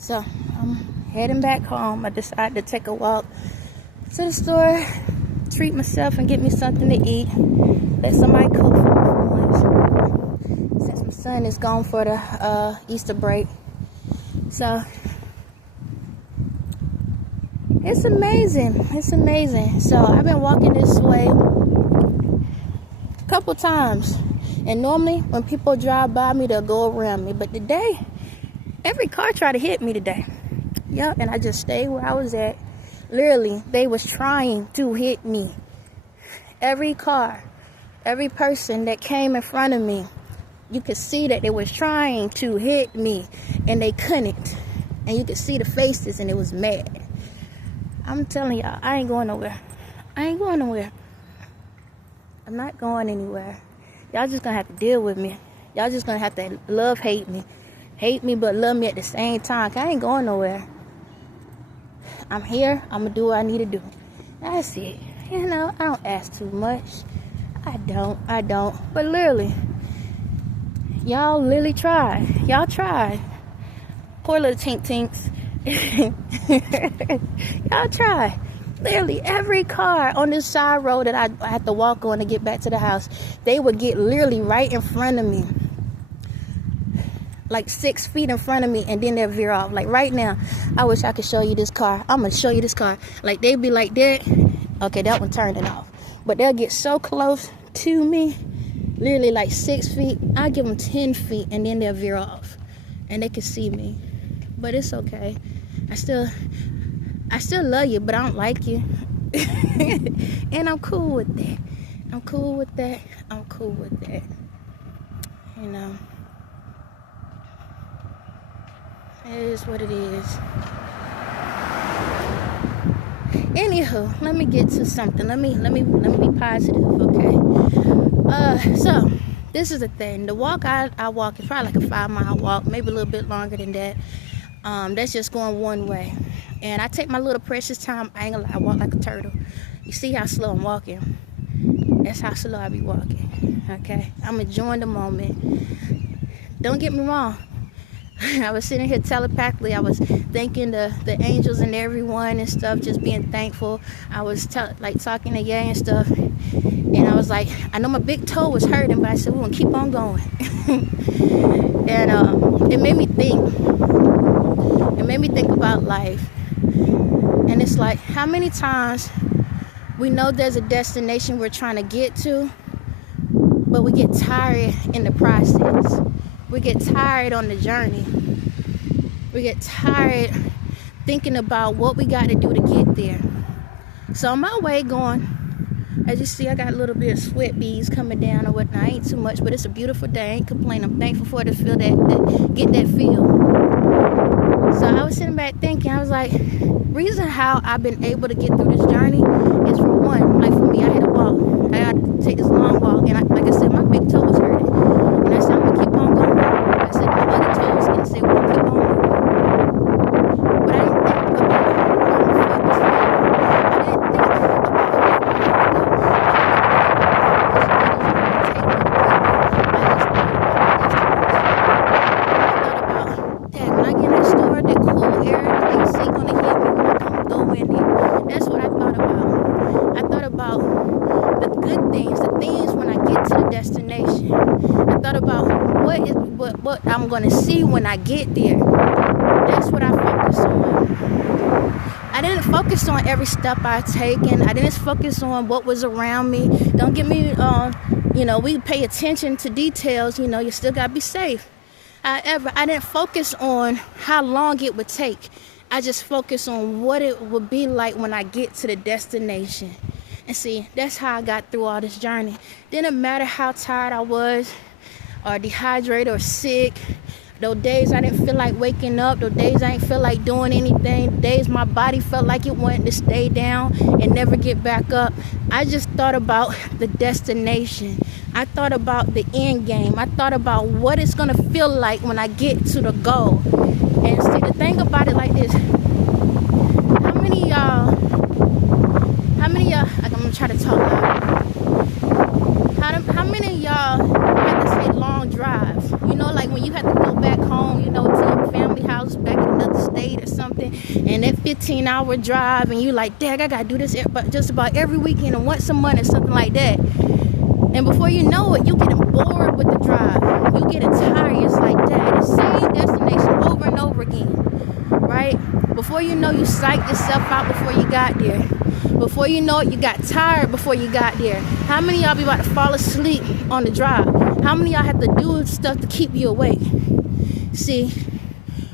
So I'm heading back home. I decided to take a walk to the store, treat myself and get me something to eat. Let somebody cook for me for lunch, since my son is gone for the Easter break. So it's amazing. It's amazing. So I've been walking this way a couple times, and normally when people drive by me, they'll go around me, but today every car tried to hit me today. Yep, and I just stayed where I was at. Literally, they was trying to hit me. Every car, every person that came in front of me, you could see that they was trying to hit me, and they couldn't. And you could see the faces, and it was mad. I'm telling y'all, I ain't going nowhere. I ain't going nowhere. I'm not going anywhere. Y'all just gonna have to deal with me. Y'all just gonna have to hate me. Hate me, but love me at the same time. I ain't going nowhere. I'm here. I'm going to do what I need to do. That's it. You know, I don't ask too much. I don't. But literally, y'all literally tried. Y'all tried. Poor little tink-tinks. Y'all tried. Literally, every car on this side road that I had to walk on to get back to the house, they would get literally right in front of me. Like 6 feet in front of me, and then they'll veer off. Like right now, I wish I could show you this car. I'm gonna show you this car. Like they'd be like that. Okay, that one turned it off. But they'll get so close to me, literally like 6 feet. I give them 10 feet, and then they'll veer off, and they can see me. But it's okay. I still love you, but I don't like you. And I'm cool with that. I'm cool with that. You know. It is what it is. Anywho, let me get to something. Let me be positive, okay? So this is the thing. The walk I walk is probably like a 5-mile walk, maybe a little bit longer than that. That's just going one way. And I take my little precious time. I ain't gonna lie, I walk like a turtle. You see how slow I'm walking? That's how slow I be walking. Okay? I'm enjoying the moment. Don't get me wrong. I was sitting here telepathically. I was thanking the angels and everyone and stuff, just being thankful. I was talking to Ye and stuff, and I was like, I know my big toe was hurting, but I said we're gonna keep on going. And it made me think. It made me think about life, and it's like, how many times we know there's a destination we're trying to get to, but we get tired in the process. We get tired on the journey. We get tired thinking about what we got to do to get there. So on my way going, as you see, I got a little bit of sweat beads coming down or whatnot. Ain't too much, but it's a beautiful day. I ain't complaining. I'm thankful for it to feel get that feel. So I was sitting back thinking, I was like, reason how I've been able to get through this journey is, for one, like for me, I had to walk. I had to take this long walk, and like I said, my big toe was hurting. And I said, I'm gonna keep on going. I said, my other toes can say, we'll keep on moving. But I didn't think about how my foot was feeling. I didn't think about how far I had to go. When I get in that store, the cool air, the AC gonna hit me when I come through in there. That's what I thought about. I thought about the good things, the things when I get to the destination. I thought about what I'm gonna see when I get there. That's what I focused on. I didn't focus on every step I taken. I didn't focus on what was around me. Don't get me we pay attention to details. You still gotta be safe. However, I didn't focus on how long it would take. I just focused on what it would be like when I get to the destination. And see, that's how I got through all this journey. Didn't matter how tired I was, or dehydrated, or sick. Those days I didn't feel like waking up. Those days I didn't feel like doing anything. Days my body felt like it wanted to stay down and never get back up. I just thought about the destination. I thought about the end game. I thought about what it's going to feel like when I get to the goal. And see, the thing about it like this. How many y'all, I'm going to try to talk loud. How many of y'all had to say long drives. You know, like when you have to go back home, you know, to your family house back in another state or something, and that 15-hour drive, and you like, dang, I gotta do this just about every weekend and once a month or something like that. And before you know it, you getting bored with the drive. You getting tired. It's like, dang, the same destination over and over again, right? Before you know, you psyched yourself out before you got there. Before you know it, you got tired before you got there. How many of y'all be about to fall asleep on the drive? How many of y'all have to do stuff to keep you awake? See,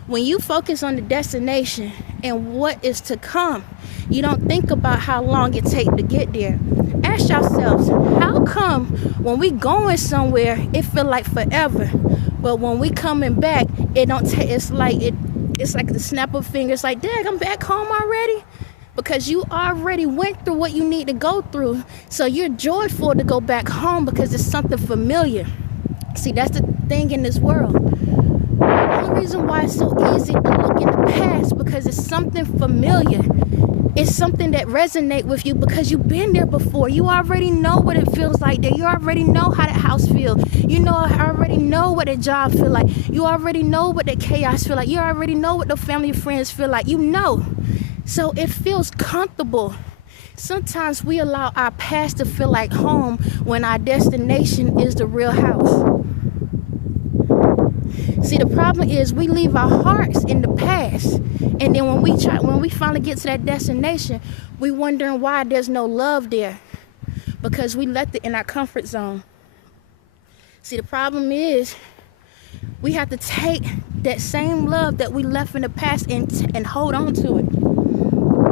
when you focus on the destination and what is to come, you don't think about how long it takes to get there. Ask yourselves, how come when we going somewhere, it feel like forever, but when we coming back, it don't take. It's like the snap of fingers. Like, dang, I'm back home already. Because you already went through what you need to go through. So you're joyful to go back home because it's something familiar. See, that's the thing in this world. The only reason why it's so easy to look in the past, because it's something familiar. It's something that resonates with you because you've been there before. You already know what it feels like there. You already know how that house feels. You know, I already know what that job feel like. You already know what that chaos feel like. You already know what the family and friends feel like. You know. So it feels comfortable. Sometimes we allow our past to feel like home when our destination is the real house. See, the problem is we leave our hearts in the past. And then when we finally get to that destination, we wondering why there's no love there. Because we left it in our comfort zone. See, the problem is we have to take that same love that we left in the past and hold on to it.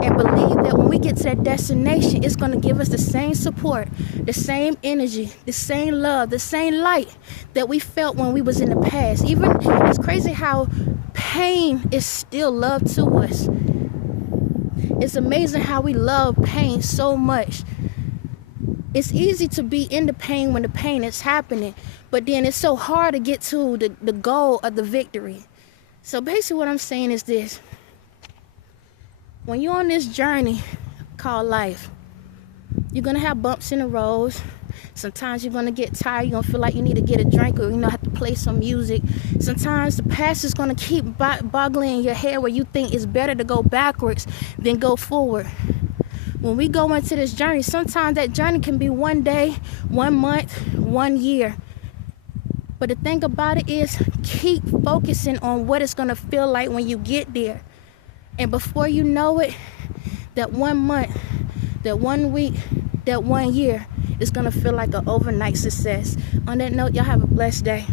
And believe that when we get to that destination, it's going to give us the same support, the same energy, the same love, the same light that we felt when we was in the past. Even it's crazy how pain is still love to us. It's amazing how we love pain so much. It's easy to be in the pain when the pain is happening, but then it's so hard to get to the goal of the victory. So basically what I'm saying is this. When you're on this journey called life, you're going to have bumps in the roads. Sometimes you're going to get tired. You're going to feel like you need to get a drink or, have to play some music. Sometimes the past is going to keep boggling in your head where you think it's better to go backwards than go forward. When we go into this journey, sometimes that journey can be 1 day, 1 month, 1 year. But the thing about it is keep focusing on what it's going to feel like when you get there. And before you know it, that 1 month, that 1 week, that 1 year is going to feel like an overnight success. On that note, y'all have a blessed day.